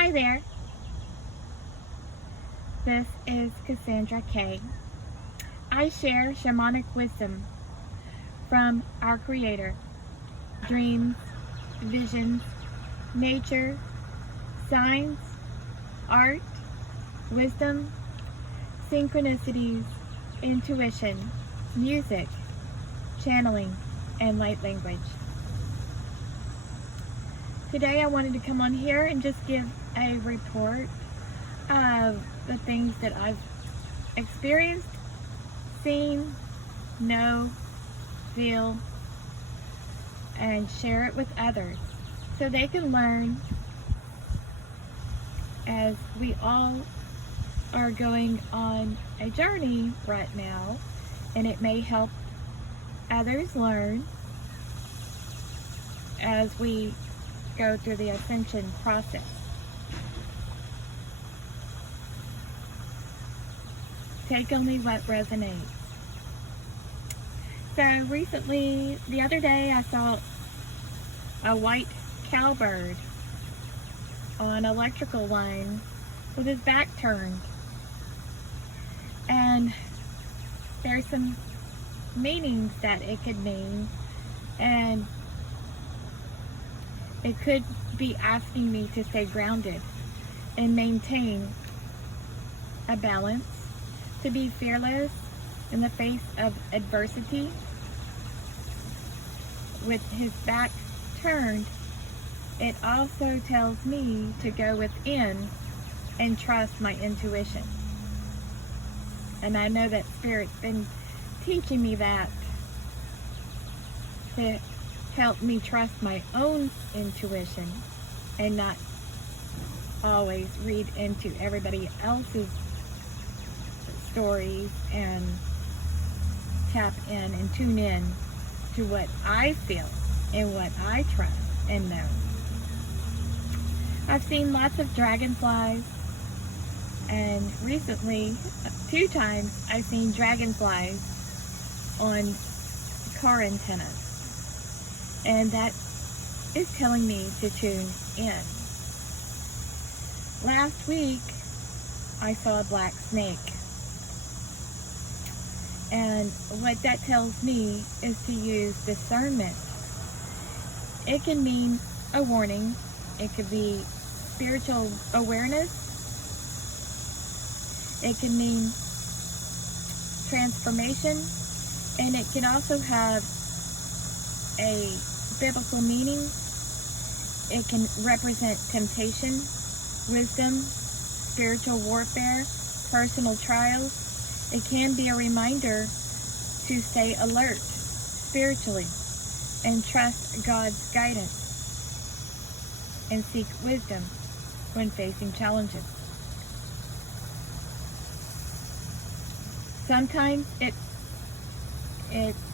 Hi there, this is Cassandra Kay. I share shamanic wisdom from our Creator, dreams, visions, nature, signs, art, wisdom, synchronicities, intuition, music, channeling, and light language. Today I wanted to come on here and just give a report of the things that I've experienced, seen, know, feel, and share it with others so they can learn, as we all are going on a journey right now, and it may help others learn as we go through the ascension process. Take only what resonates. So recently, the other day, I saw a white cowbird on an electrical line with his back turned. And there's some meanings that it could mean, and it could be asking me to stay grounded and maintain a balance, to be fearless in the face of adversity. With his back turned, it also tells me to go within and trust my intuition. And I know that Spirit's been teaching me that, to help me trust my own intuition and not always read into everybody else's stories and tap in and tune in to what I feel and what I trust and know. I've seen lots of dragonflies, and recently 2 times I've seen dragonflies on car antennas, and that is telling me to tune in. Last week I saw a black snake, and what that tells me is to use discernment. It can mean a warning, it could be spiritual awareness, it can mean transformation, and it can also have a biblical meaning. It can represent temptation, wisdom, spiritual warfare, personal trials. It can be a reminder to stay alert spiritually and trust God's guidance and seek wisdom when facing challenges. Sometimes it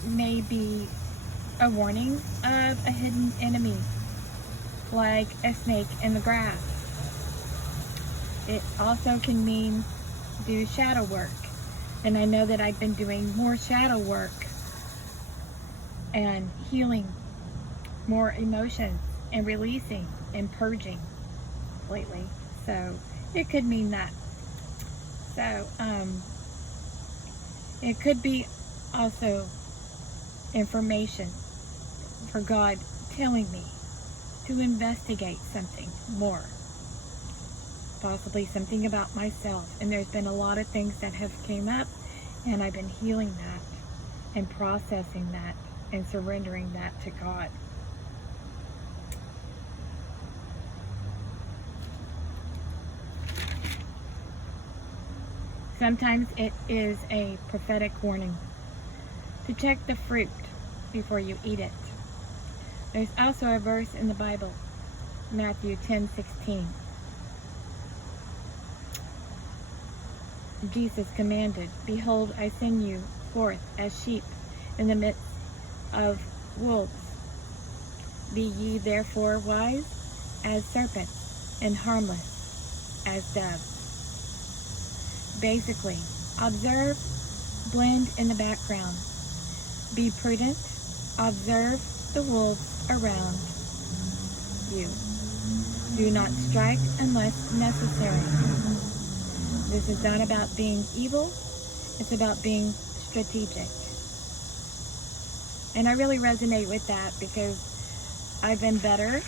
may be a warning of a hidden enemy, like a snake in the grass. It also can mean do shadow work. And I know that I've been doing more shadow work and healing more emotions and releasing and purging lately. So it could mean that. So it could be also information for God telling me to investigate something more. Possibly something about myself, and there's been a lot of things that have came up, and I've been healing that and processing that and surrendering that to God. Sometimes it is a prophetic warning to check the fruit before you eat it. There's also a verse in the Bible, Matthew 10:16. Jesus commanded, "Behold, I send you forth as sheep in the midst of wolves. Be ye therefore wise as serpents and harmless as doves." Basically, observe, blend in the background. Be prudent, observe the wolves around you. Do not strike unless necessary. This is not about being evil. It's about being strategic. And I really resonate with that because I've been better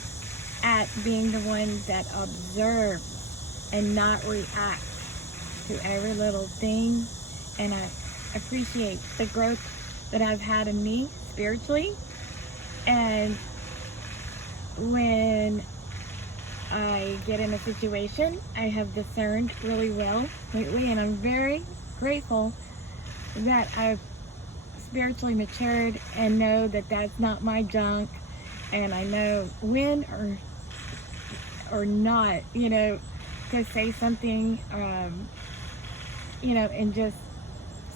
at being the one that observes and not react to every little thing. And I appreciate the growth that I've had in me spiritually. And when I get in a situation, I have discerned really well lately, and I'm very grateful that I've spiritually matured and know that that's not my junk, and I know when or not, to say something, and just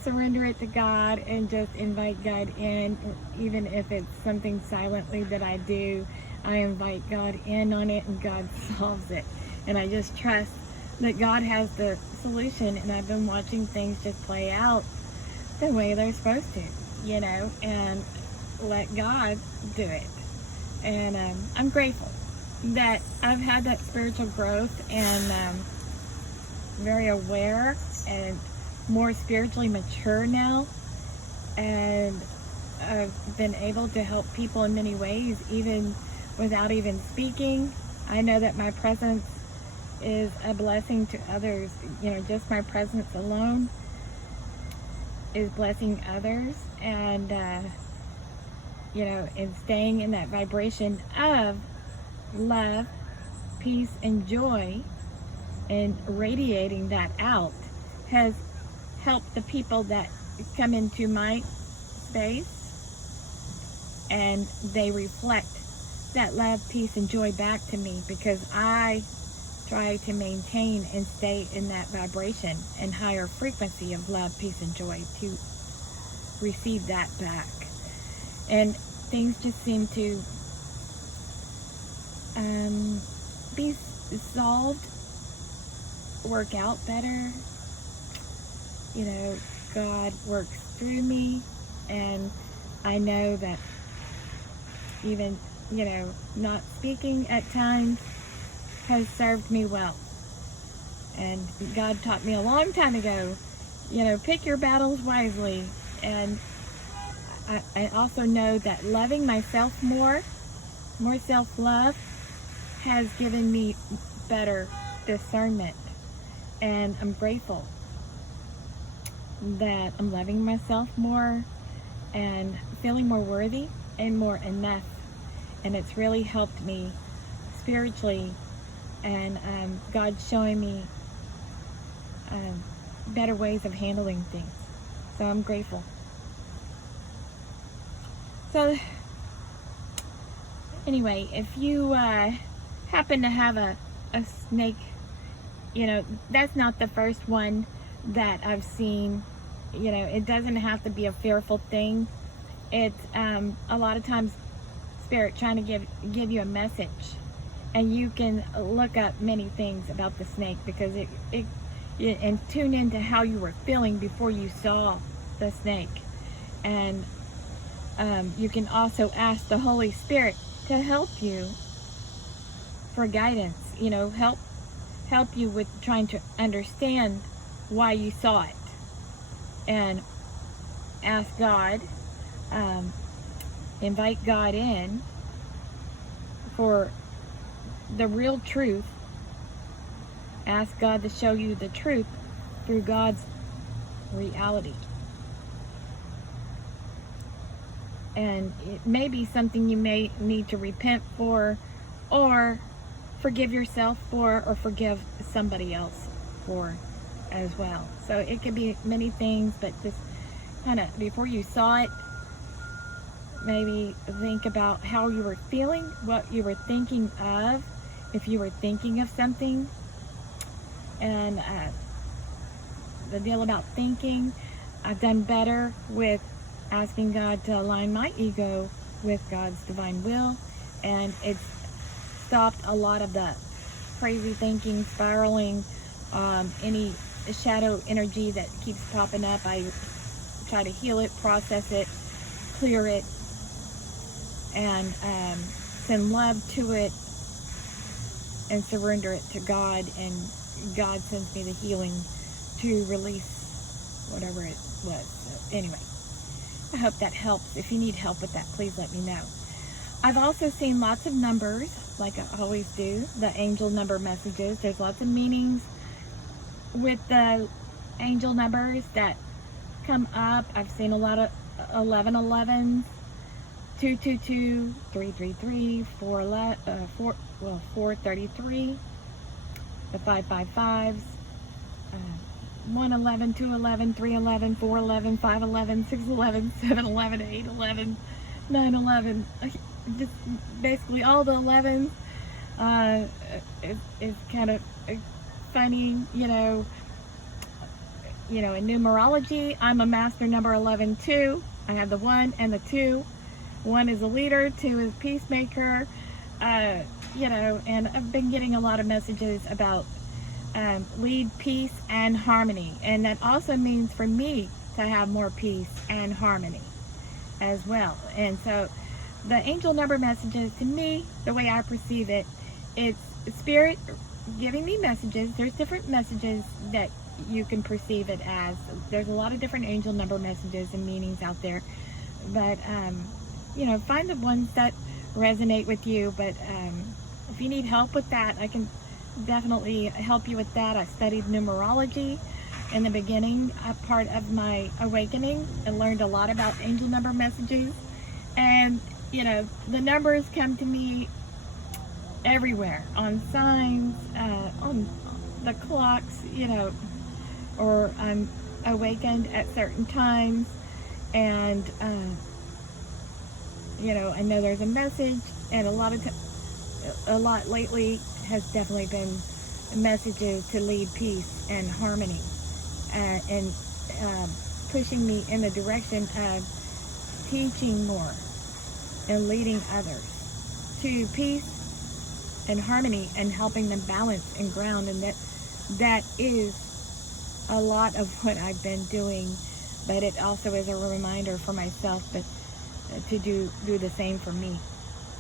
surrender it to God and just invite God in, even if it's something silently that I do. I invite God in on it and God solves it. And I just trust that God has the solution, and I've been watching things just play out the way they're supposed to, and let God do it. And I'm grateful that I've had that spiritual growth, and very aware and more spiritually mature now, and I've been able to help people in many ways, even without even speaking. I know that my presence is a blessing to others. Just my presence alone is blessing others, and and staying in that vibration of love, peace, and joy, and radiating that out has helped the people that come into my space, and they reflect that love, peace, and joy back to me, because I try to maintain and stay in that vibration and higher frequency of love, peace, and joy to receive that back. And things just seem to be solved, work out better. God works through me, and I know that even, not speaking at times has served me well. And God taught me a long time ago, pick your battles wisely. And I also know that loving myself more self-love, has given me better discernment. And I'm grateful that I'm loving myself more and feeling more worthy and more enough. And it's really helped me spiritually, and God's showing me better ways of handling things. So I'm grateful. So anyway, if you happen to have a snake, that's not the first one that I've seen. It doesn't have to be a fearful thing. It's a lot of times Spirit trying to give you a message, and you can look up many things about the snake, because it and tune into how you were feeling before you saw the snake. And you can also ask the Holy Spirit to help you for guidance, help you with trying to understand why you saw it, and ask God, invite God in for the real truth. Ask God to show you the truth through God's reality. And it may be something you may need to repent for, or forgive yourself for, or forgive somebody else for as well. So it could be many things, but just kind of before you saw it, maybe think about how you were feeling, what you were thinking of, if you were thinking of something. And the deal about thinking, I've done better with asking God to align my ego with God's divine will, and it's stopped a lot of the crazy thinking, spiraling, any shadow energy that keeps popping up. I try to heal it, process it, clear it, and send love to it, and surrender it to God, and God sends me the healing to release whatever it was. So anyway, I hope that helps. If you need help with that, please let me know. I've also seen lots of numbers, like I always do, the angel number messages. There's lots of meanings with the angel numbers that come up. I've seen a lot of 1111s, 222, 333, 433, the 555s, 111, 211, 311, 411, 511, 611, 711, 811, 911. Just basically all the 11s. It's kind of funny, in numerology, I'm a master number 11 too. I have the 1 and the 2. 1 is a leader, 2 is peacemaker, and I've been getting a lot of messages about lead peace and harmony, and that also means for me to have more peace and harmony as well. And so the angel number messages, to me, the way I perceive it, it's spirit giving me messages. There's different messages that you can perceive it as. There's a lot of different angel number messages and meanings out there, but find the ones that resonate with you. But if you need help with that, I can definitely help you with that. I studied numerology in the beginning, part of my awakening, and learned a lot about angel number messages. And the numbers come to me everywhere, on signs, on the clocks, or I'm awakened at certain times, and I know there's a message, and a lot lately has definitely been messages to lead peace and harmony, and pushing me in the direction of teaching more and leading others to peace and harmony and helping them balance and ground. And that is a lot of what I've been doing, but it also is a reminder for myself to do the same for me,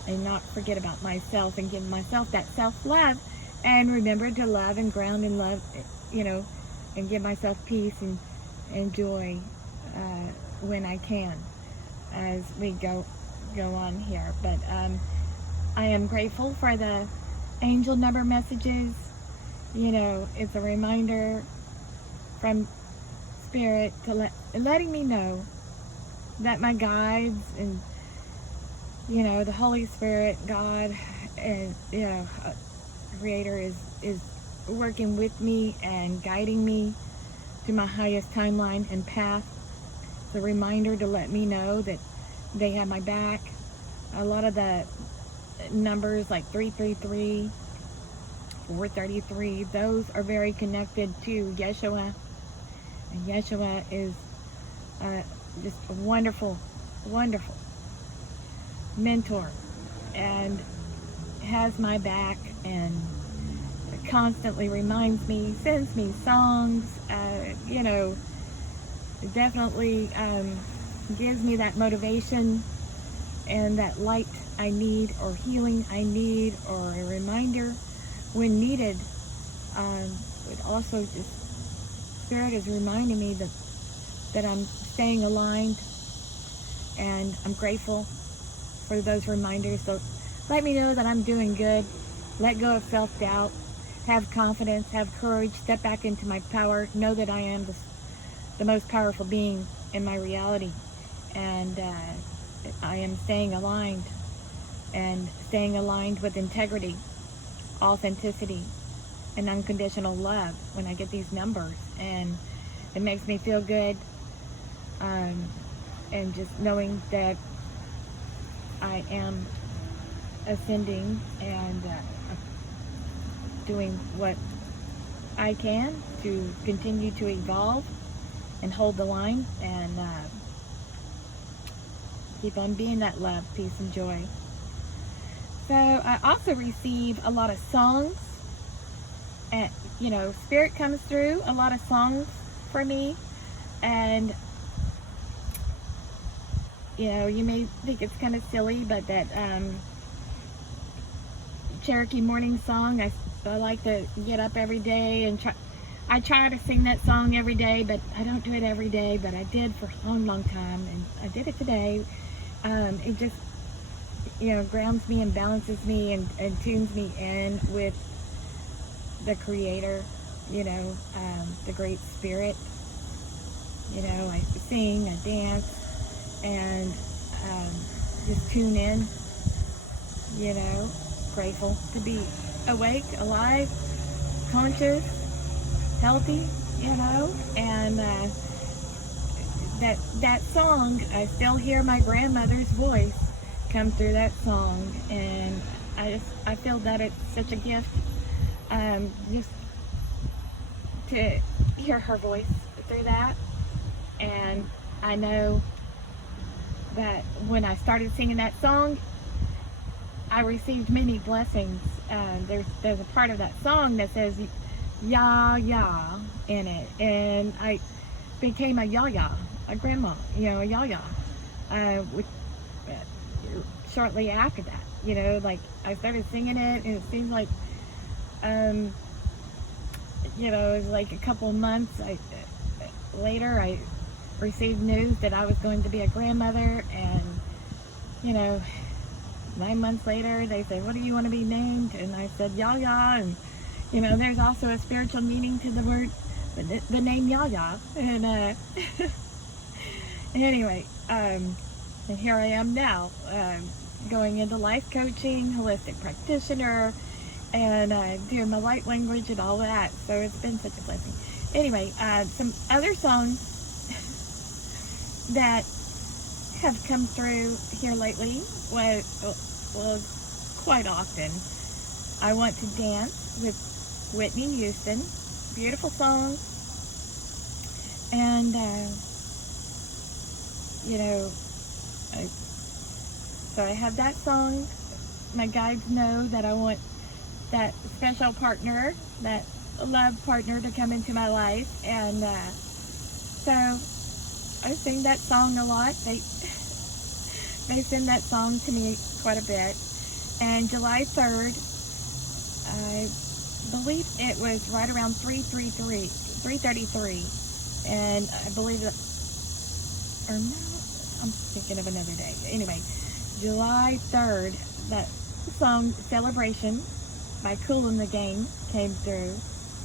and not forget about myself, and give myself that self-love, and remember to love and ground and love, and give myself peace and joy when I can, as we go on here. But I am grateful for the angel number messages. It's a reminder from Spirit to letting me know that my guides and the Holy Spirit, God, and Creator is working with me and guiding me to my highest timeline and path. It's a reminder to let me know that they have my back. A lot of the numbers like 333, 433, those are very connected to Yeshua. And Yeshua is just a wonderful, wonderful mentor, and has my back, and constantly reminds me, sends me songs, definitely gives me that motivation and that light I need, or healing I need, or a reminder when needed. But also just Spirit is reminding me that I'm staying aligned, and I'm grateful for those reminders. So let me know that I'm doing good. Let go of self-doubt. Have confidence, have courage, step back into my power. Know that I am the most powerful being in my reality. And I am staying aligned, and staying aligned with integrity, authenticity, and unconditional love when I get these numbers. And it makes me feel good. And just knowing that I am ascending and doing what I can to continue to evolve and hold the line, and keep on being that love, peace, and joy. So I also receive a lot of songs, and Spirit comes through a lot of songs for me, and you may think it's kind of silly, but that Cherokee Morning Song, I I like to get up every day and try. I try to sing that song every day, but I don't do it every day. But I did for a long, long time, and I did it today. It just, grounds me and balances me and tunes me in with the Creator, the Great Spirit. I sing, I dance, and just tune in, grateful to be awake, alive, conscious, healthy, and that song, I still hear my grandmother's voice come through that song, and I feel that it's such a gift, just to hear her voice through that. And I know that when I started singing that song, I received many blessings. There's a part of that song that says "ya ya" in it, and I became a ya-ya, a grandma, a ya-ya. With, shortly after that, like I started singing it, and it seems like, it was like a couple months later, I received news that I was going to be a grandmother, and 9 months later they said, "What do you want to be named?" And I said Yaya, and there's also a spiritual meaning to the word, the name Yaya, and anyway, and here I am now, going into life coaching, holistic practitioner, and doing my light language and all that. So it's been such a blessing. Anyway, some other songs that have come through here lately was quite often. I Want to Dance with Whitney Houston. Beautiful song. And, so I have that song. My guides know that I want that special partner, that love partner to come into my life. And so I sing that song a lot. They send that song to me quite a bit. And July 3rd, I believe it was right around 3:33, and I believe that, or no, I'm thinking of another day. Anyway, July 3rd, that song "Celebration" by Kool and the Gang came through,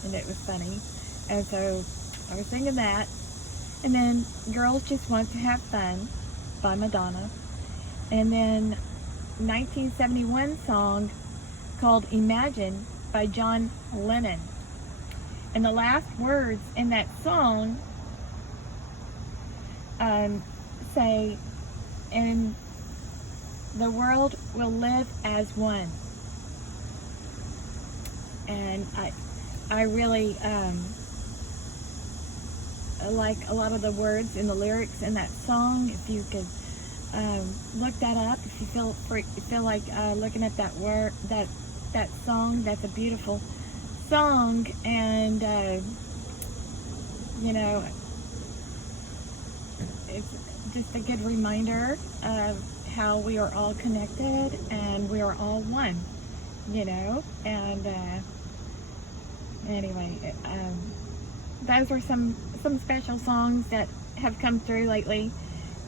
and it was funny. And so I was singing that. And then "Girls Just Want to Have Fun" by Madonna. And then 1971 song called "Imagine" by John Lennon. And the last words in that song say, "And the world will live as one." And I really like a lot of the words in the lyrics in that song. If you could look that up, if you feel like looking at that that song, that's a beautiful song. And it's just a good reminder of how we are all connected and we are all one, and anyway, those are some special songs that have come through lately.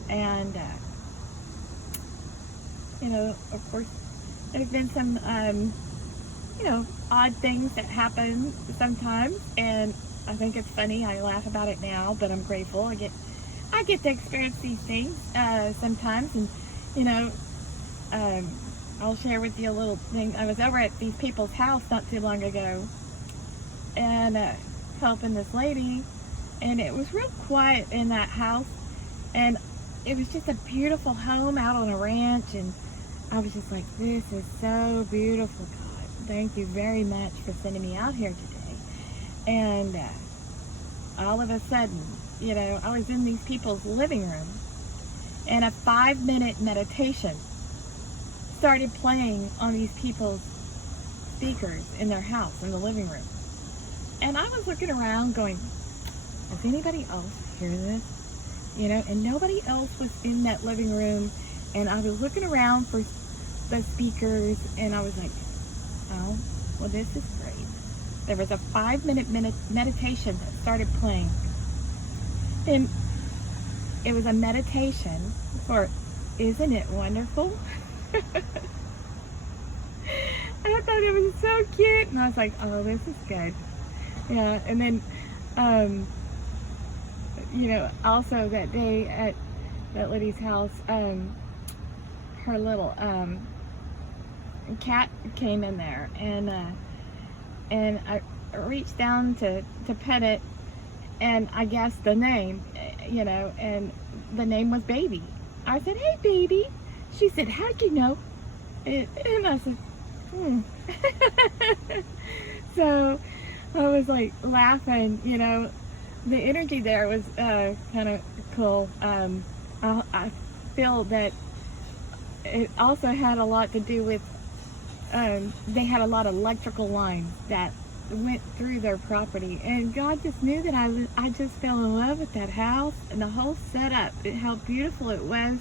And of course there's been some odd things that happen sometimes, and I think it's funny. I laugh about it now, but I'm grateful. I get to experience these things sometimes. And I'll share with you a little thing. I was over at these people's house not too long ago, and helping this lady, and it was real quiet in that house, and it was just a beautiful home out on a ranch. And I was just like, this is so beautiful, God. Thank you very much for sending me out here today. And all of a sudden, I was in these people's living room, and a 5-minute meditation started playing on these people's speakers in their house in the living room. And I was looking around going, does anybody else hear this? And nobody else was in that living room. And I was looking around for the speakers, and I was like, oh, well, this is great. There was a 5-minute meditation that started playing. And it was a meditation for, isn't it wonderful? I thought it was so cute. And I was like, oh, this is good. Yeah, and then, also that day at that lady's house, her little cat came in there, and I reached down to pet it, and I guessed the name, and the name was Baby. I said, hey, Baby. She said, how'd you know? And I said, So I was like laughing, the energy there was kind of cool. I feel that it also had a lot to do with, they had a lot of electrical lines that went through their property, and God just knew that I just fell in love with that house and the whole setup, how beautiful it was.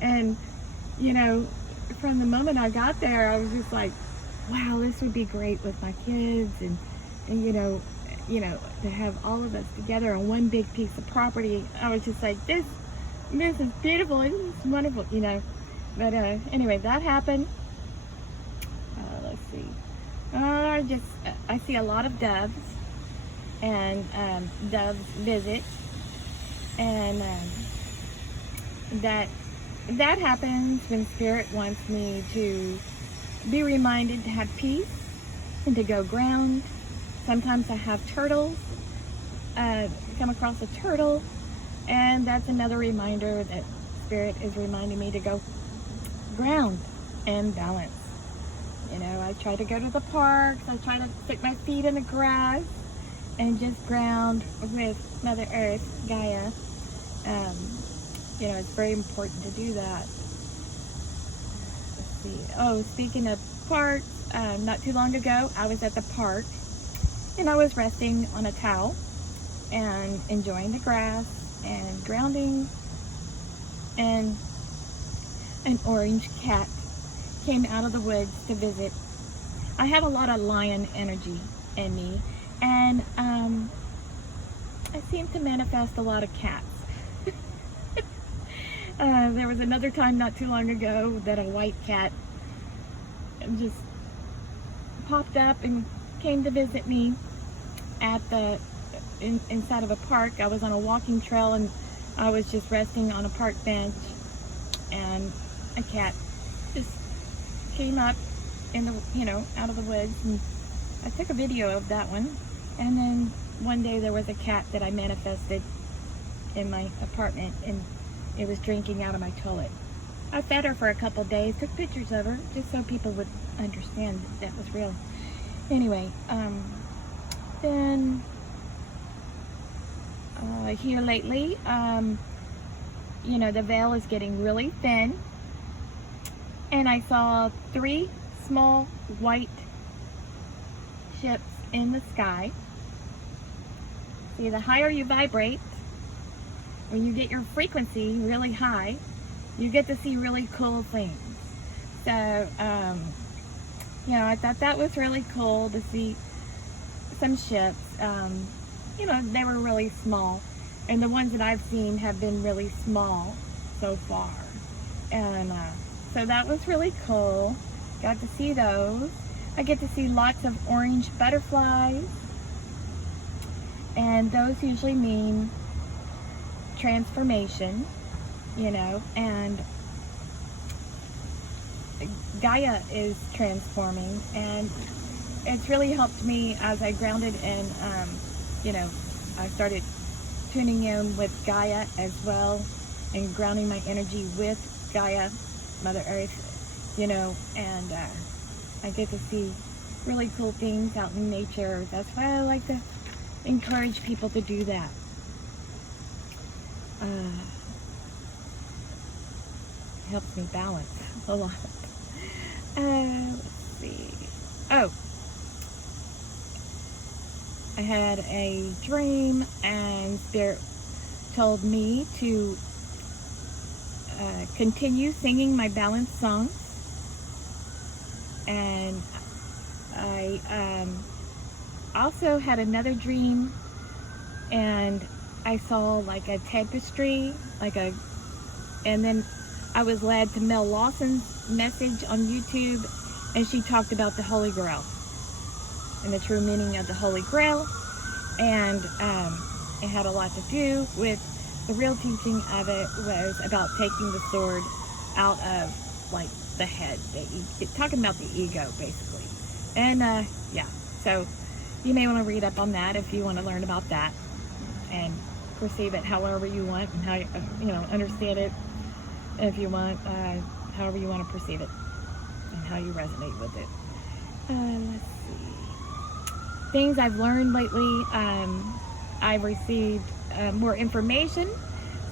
And from the moment I got there, I was just like, wow, this would be great with my kids, and to have all of us together on one big piece of property. I was just like, this is beautiful, this is wonderful, But anyway, that happened. Let's see. I see a lot of doves, and doves visit, and that happens when Spirit wants me to be reminded to have peace and to go ground. Sometimes I have turtles, come across a turtle, and that's another reminder that Spirit is reminding me to go ground and balance. I try to go to the parks, I try to stick my feet in the grass and just ground with Mother Earth, Gaia. It's very important to do that. Let's see. Oh, speaking of parks, not too long ago, I was at the park, and I was resting on a towel and enjoying the grass and grounding, and an orange cat came out of the woods to visit. I have a lot of lion energy in me, and I seem to manifest a lot of cats. There was another time not too long ago that a white cat just popped up and came to visit me at inside of a park. I was on a walking trail, and I was just resting on a park bench, and a cat just came up in the out of the woods, and I took a video of that one. And then one day there was a cat that I manifested in my apartment, and it was drinking out of my toilet. I fed her for a couple days, took pictures of her just so people would understand that was real. Anyway, then here lately, the veil is getting really thin, and I saw 3 small white ships in the sky. See, the higher you vibrate, when you get your frequency really high, you get to see really cool things. So, I thought that was really cool to see some ships. They were really small, and the ones that I've seen have been really small so far. And so that was really cool. Got to see those. I get to see lots of orange butterflies, and those usually mean transformation, and Gaia is transforming, and it's really helped me as I grounded, and I started tuning in with Gaia as well, and grounding my energy with Gaia, Mother Earth, and I get to see really cool things out in nature. That's why I like to encourage people to do that. Helps me balance a lot. Let's see. Oh, I had a dream, and Spirit told me to continue singing my balance songs, and I also had another dream, and I saw like a tapestry, and then I was led to Mel Lawson's message on YouTube, and she talked about the Holy Grail and the true meaning of the Holy Grail, and it had a lot to do with the real teaching of it was about taking the sword out of like the head, talking about the ego basically, and yeah, so you may want to read up on that if you want to learn about that and perceive it however you want, and how you know, understand it if you want, however you want to perceive it and how you resonate with it. Let's see, things I've learned lately. I've received more information,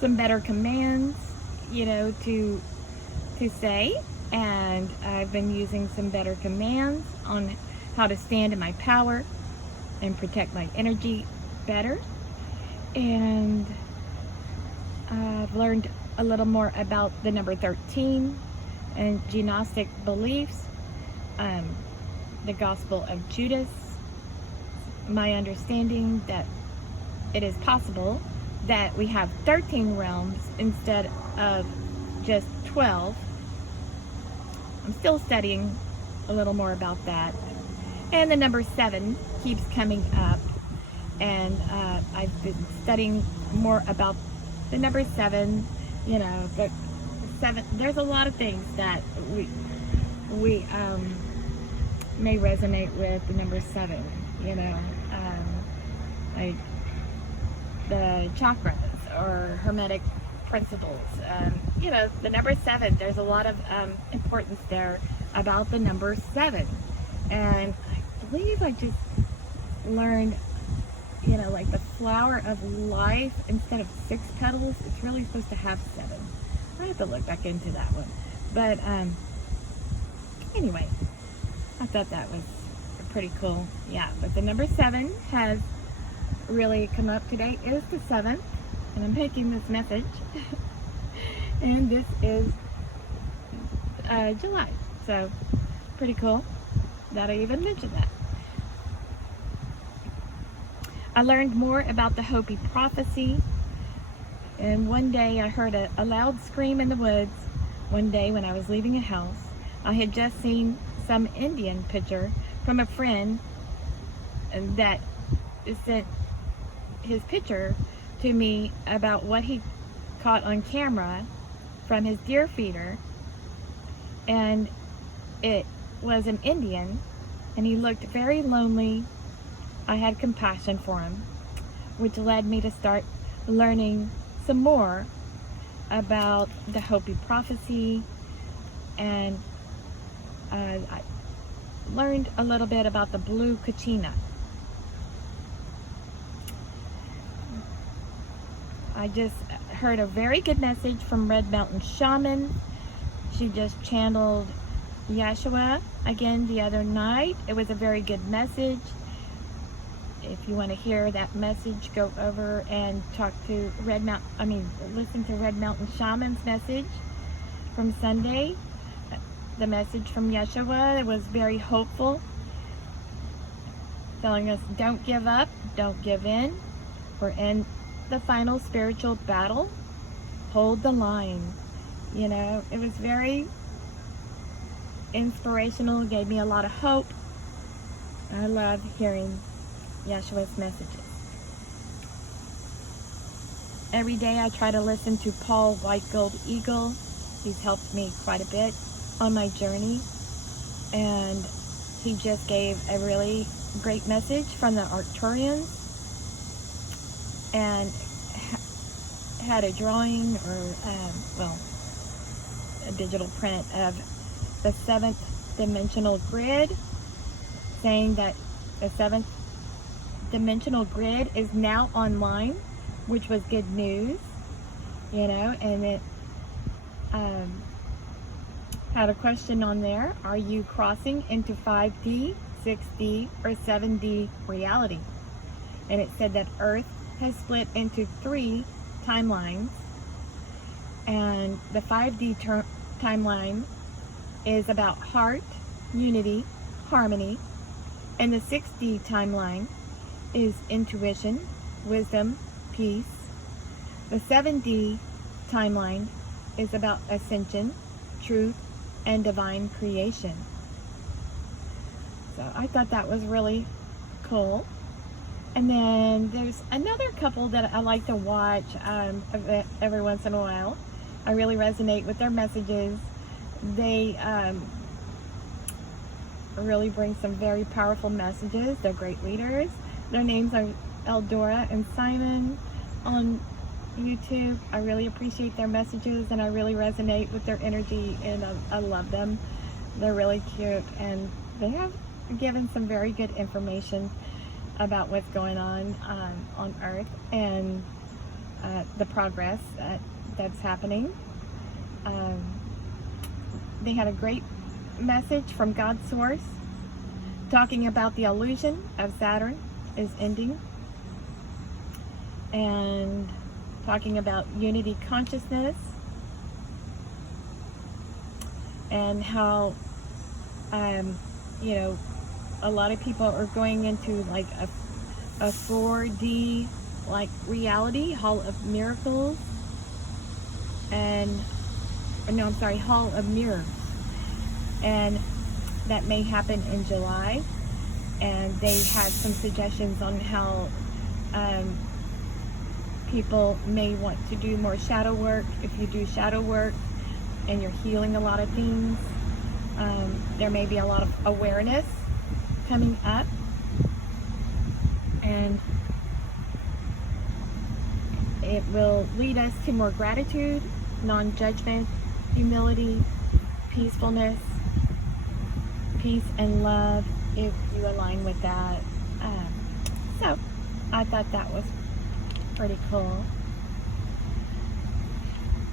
some better commands, you know, to say, and I've been using some better commands on how to stand in my power and protect my energy better. And I've learned a little more about the number 13 and Gnostic beliefs, the Gospel of Judas, my understanding that it is possible that we have 13 realms instead of just 12. I'm still studying a little more about that. And the number 7 keeps coming up, and I've been studying more about the number 7. You know, the 7. There's a lot of things that we may resonate with the number 7. You know, like the chakras or hermetic principles. You know, the number 7. There's a lot of importance there about the number 7, and I believe I just learned, you know, like the flower of life, instead of 6 petals, it's really supposed to have 7. I have to look back into that one. But anyway, I thought that was pretty cool. Yeah, but the number 7 has really come up. Today is the 7th, and I'm making this message. And this is July. So, pretty cool that I even mentioned that. I learned more about the Hopi prophecy, and one day I heard a loud scream in the woods. One day when I was leaving a house, I had just seen some Indian picture from a friend that sent his picture to me about what he caught on camera from his deer feeder, and it was an Indian, and he looked very lonely. I had compassion for him, which led me to start learning some more about the Hopi prophecy, and I learned a little bit about the blue kachina. I just heard a very good message from Red Mountain Shaman. She just channeled Yeshua again the other night. It was a very good message. If you want to hear that message, go over and talk to listen to Red Mountain Shaman's message from Sunday. The message from Yeshua was very hopeful, telling us don't give up, don't give in. We're in the final spiritual battle. Hold the line. You know, it was very inspirational, gave me a lot of hope. I love hearing Yeshua's messages. Every day I try to listen to Paul White Gold Eagle. He's helped me quite a bit on my journey, and he just gave a really great message from the Arcturians, and had a drawing, or a digital print of the 7th dimensional grid, saying that the 7th dimensional grid is now online, which was good news, you know. And it had a question on there: are you crossing into 5D, 6D, or 7D reality? And it said that Earth has split into 3 timelines, and the 5D timeline is about heart, unity, harmony, And the 6D timeline is intuition, wisdom, peace. The 7D timeline is about ascension, truth, and divine creation. So I thought that was really cool. And then there's another couple that I like to watch every once in a while. I really resonate with their messages. They really bring some very powerful messages. They're great leaders. Their names are Eldora and Simon on YouTube. I really appreciate their messages and I really resonate with their energy, and I love them. They're really cute, and they have given some very good information about what's going on Earth and the progress that's happening. They had a great message from God's source talking about the illusion of Saturn is ending, and talking about unity consciousness, and how you know, a lot of people are going into like a 4D like reality, Hall of Miracles, and no, I'm sorry, Hall of Mirrors, and that may happen in July. And they had some suggestions on how people may want to do more shadow work. If you do shadow work and you're healing a lot of things, there may be a lot of awareness coming up, and it will lead us to more gratitude, non-judgment, humility, peacefulness, peace and love, if you align with that. So I thought that was pretty cool.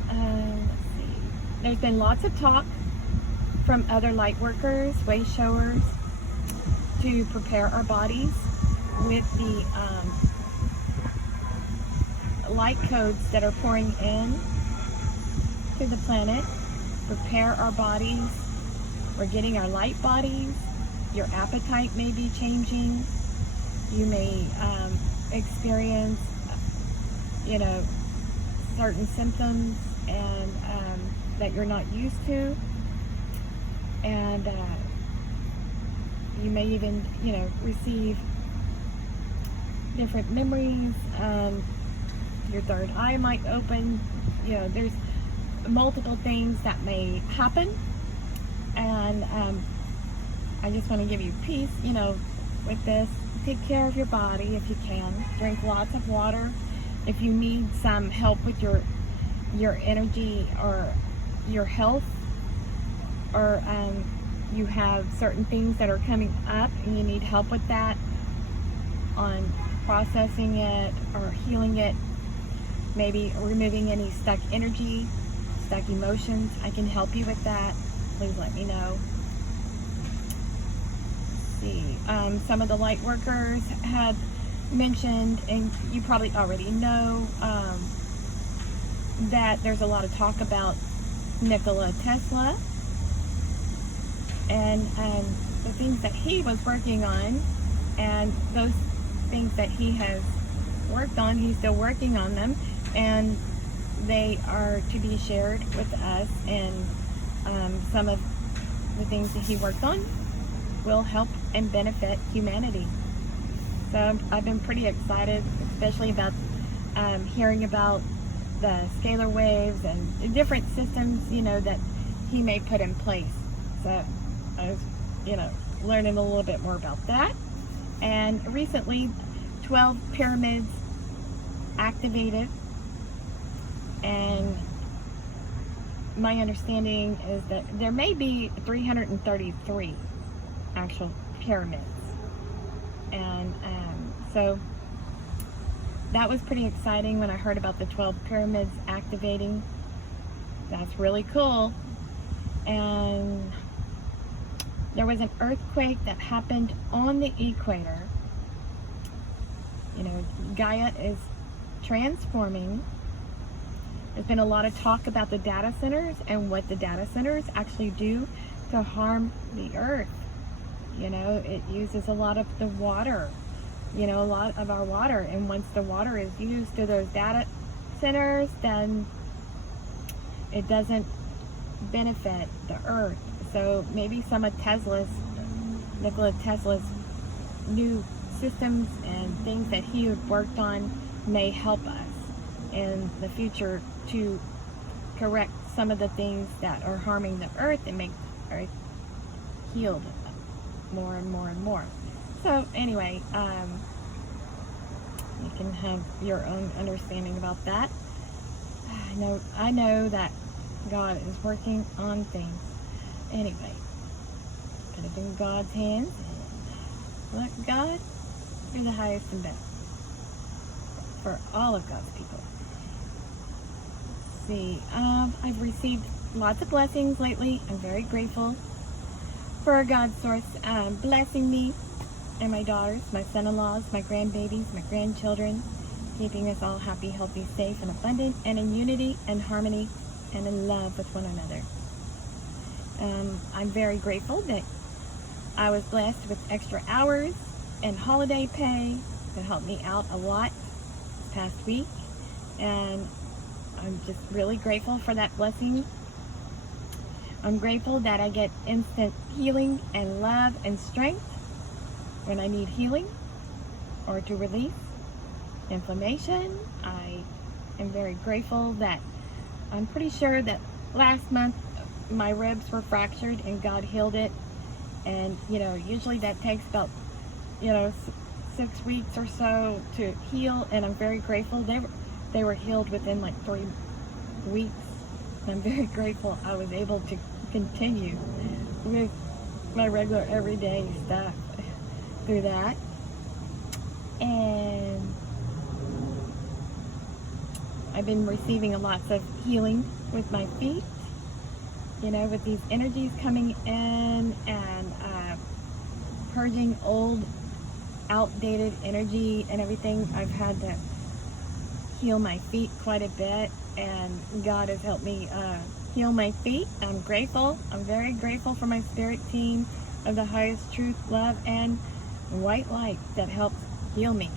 Let's see. There's been lots of talk from other light workers, way showers, to prepare our bodies with the light codes that are pouring in to the planet. Prepare our bodies. We're getting our light bodies. Your appetite may be changing. You may experience, you know, certain symptoms and that you're not used to, and you may even, you know, receive different memories. Your third eye might open. You know, there's multiple things that may happen, and I just want to give you peace, you know, with this. Take care of your body if you can. Drink lots of water. If you need some help with your energy or your health, or you have certain things that are coming up and you need help with that, on processing it or healing it, maybe removing any stuck energy, stuck emotions, I can help you with that. Please let me know. See, some of the light workers had mentioned, and you probably already know, that there's a lot of talk about Nikola Tesla and the things that he was working on, and those things that he has worked on, he's still working on them, and they are to be shared with us, and some of the things that he worked on will help and benefit humanity. So I've been pretty excited, especially about hearing about the scalar waves and different systems, you know, that he may put in place. So I was, you know, learning a little bit more about that. And recently, 12 pyramids activated, and my understanding is that there may be 333 actual pyramids, and so that was pretty exciting when I heard about the 12 pyramids activating. That's really cool. And there was an earthquake that happened on the equator. You know, Gaia is transforming. There's been a lot of talk about the data centers and what the data centers actually do to harm the earth. It uses a lot of the water, a lot of our water. And once the water is used to those data centers, then it doesn't benefit the earth. So maybe some of Nikola Tesla's new systems and things that he had worked on may help us in the future to correct some of the things that are harming the earth and make the earth healed more and more and more. So anyway, you can have your own understanding about that. I know that God is working on things. Anyway, put it in God's hands and let God do the highest and best for all of God's people. Let's see, I've received lots of blessings lately. I'm very grateful for God's source blessing me and my daughters, my son-in-laws, my grandbabies, my grandchildren, keeping us all happy, healthy, safe, and abundant, and in unity and harmony and in love with one another. I'm very grateful that I was blessed with extra hours and holiday pay that helped me out a lot this past week, and I'm just really grateful for that blessing. I'm grateful that I get instant healing and love and strength when I need healing or to release inflammation. I am very grateful that I'm pretty sure that last month my ribs were fractured and God healed it. And, usually that takes about, 6 weeks or so to heal. And I'm very grateful. They were healed within like 3 weeks. I'm very grateful I was able to continue with my regular everyday stuff through that. And I've been receiving a lots of healing with my feet, with these energies coming in and purging old, outdated energy and everything. I've had to heal my feet quite a bit, and God has helped me heal my feet. I'm grateful. I'm very grateful for my spirit team of the highest truth, love, and white light that helps heal me,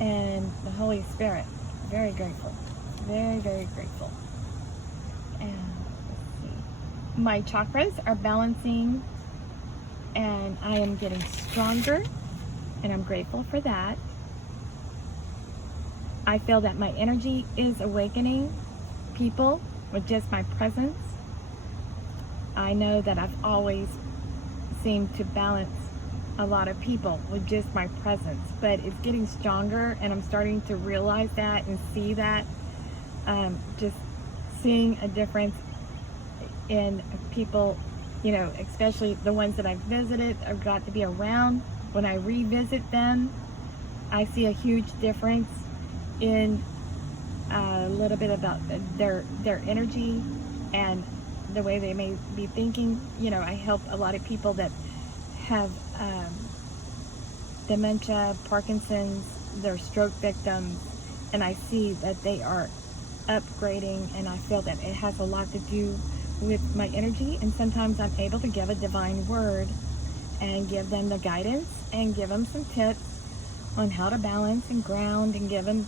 and the Holy Spirit. Very grateful. Very, very grateful. And let's see. My chakras are balancing, and I am getting stronger, and I'm grateful for that. I feel that my energy is awakening people with just my presence. I know that I've always seemed to balance a lot of people with just my presence, but it's getting stronger, and I'm starting to realize that and see that. Just seeing a difference in people, especially the ones that I've visited, I've got to be around. When I revisit them, I see a huge difference in a little bit about their energy and the way they may be thinking. I help a lot of people that have dementia, Parkinson's, they're stroke victims, and I see that they are upgrading, and I feel that it has a lot to do with my energy. And sometimes I'm able to give a divine word and give them the guidance and give them some tips on how to balance and ground, and give them,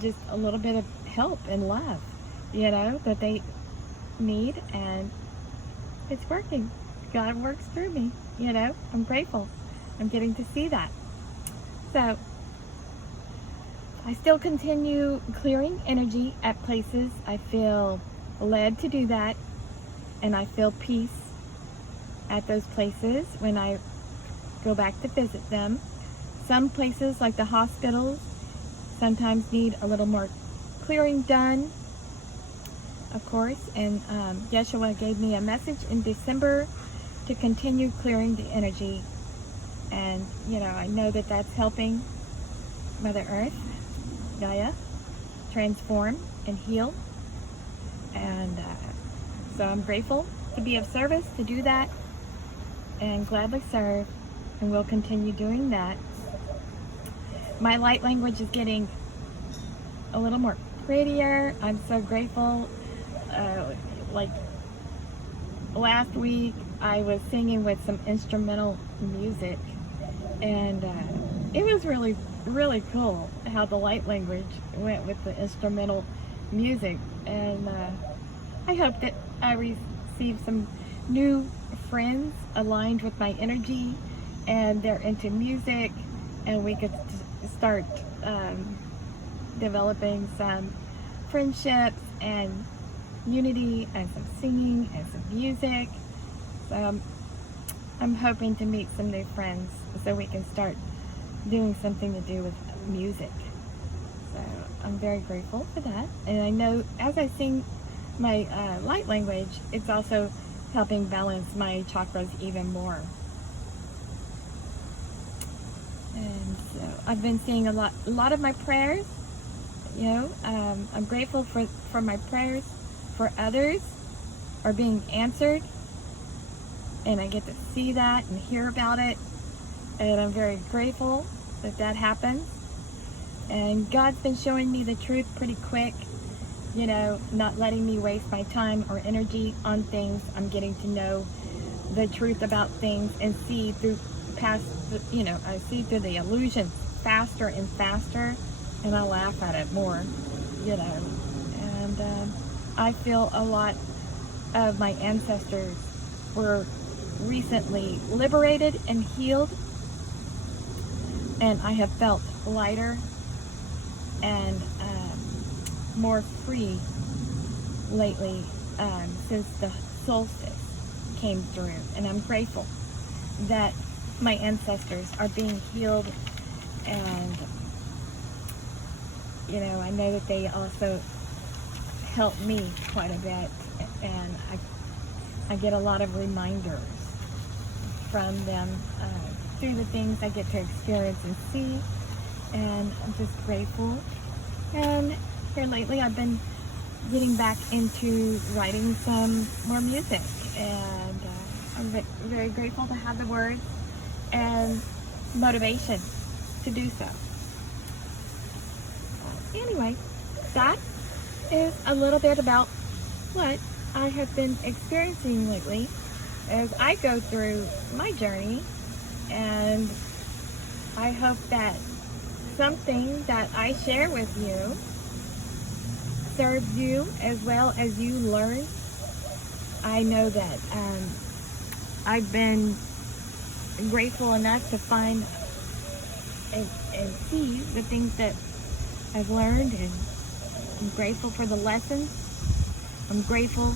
just a little bit of help and love, that they need. And it's working. God works through me, I'm grateful. I'm getting to see that. So I still continue clearing energy at places I feel led to do that, and I feel peace at those places when I go back to visit them. Some places, like the hospitals, sometimes need a little more clearing done, of course, and Yeshua gave me a message in December to continue clearing the energy, and I know that that's helping Mother Earth, Gaia, transform and heal, and so I'm grateful to be of service to do that, and gladly serve, and will continue doing that. My light language is getting a little more prettier. I'm so grateful. Like last week I was singing with some instrumental music, and it was really, really cool how the light language went with the instrumental music. And I hope that I receive some new friends aligned with my energy, and they're into music, and we could start developing some friendships and unity and some singing and some music. So I'm hoping to meet some new friends so we can start doing something to do with music. So I'm very grateful for that. And I know as I sing my light language, it's also helping balance my chakras even more. And so I've been seeing a lot of my prayers. You know, I'm grateful for my prayers for others are being answered, and I get to see that and hear about it, and I'm very grateful that that happens. And God's been showing me the truth pretty quick, you know, not letting me waste my time or energy on things. I'm getting to know the truth about things and see through past, you know, I see through the illusions faster and faster, and I laugh at it more, you know. And I feel a lot of my ancestors were recently liberated and healed, and I have felt lighter and more free lately since the solstice came through. And I'm grateful that my ancestors are being healed, and you know, I know that they also help me quite a bit, and I get a lot of reminders from them through the things I get to experience and see, and I'm just grateful. And here lately I've been getting back into writing some more music, and I'm very grateful to have the words and motivation to do so. Anyway, that is a little bit about what I have been experiencing lately as I go through my journey, and I hope that something that I share with you serves you as well as you learn. I know that I've been grateful enough to find and see the things that I've learned, and I'm grateful for the lessons. I'm grateful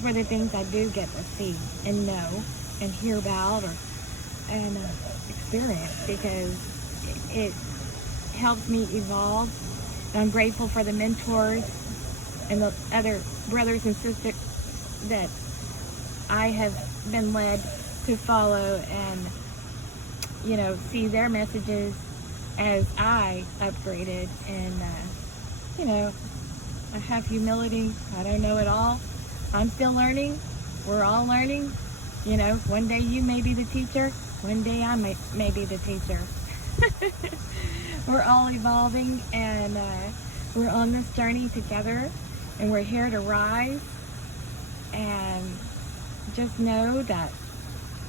for the things I do get to see and know and hear about and experience, because it helps me evolve. And I'm grateful for the mentors and the other brothers and sisters that I have been led to follow and, you know, see their messages as I upgraded. And, you know, I have humility. I don't know it all. I'm still learning. We're all learning. You know, one day you may be the teacher. One day I may be the teacher. We're all evolving, and we're on this journey together, and we're here to rise. And just know that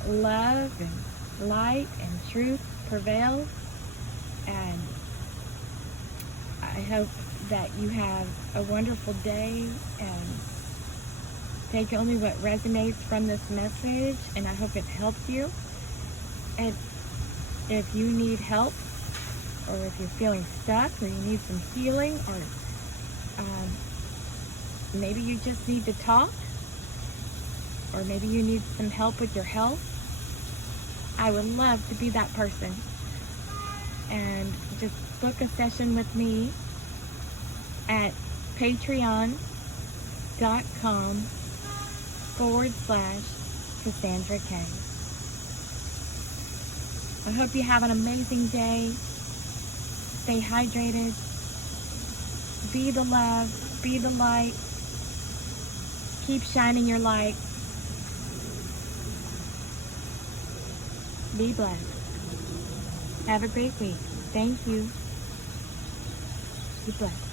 love and light and truth prevails. And I hope that you have a wonderful day, and take only what resonates from this message, and I hope it helps you. And if you need help, or if you're feeling stuck, or you need some healing, or maybe you just need to talk, or maybe you need some help with your health, I would love to be that person. And just book a session with me at patreon.com/Cassandra K. I hope you have an amazing day. Stay hydrated. Be the love. Be the light. Keep shining your light. Be blessed. Have a great week. Thank you. Be blessed.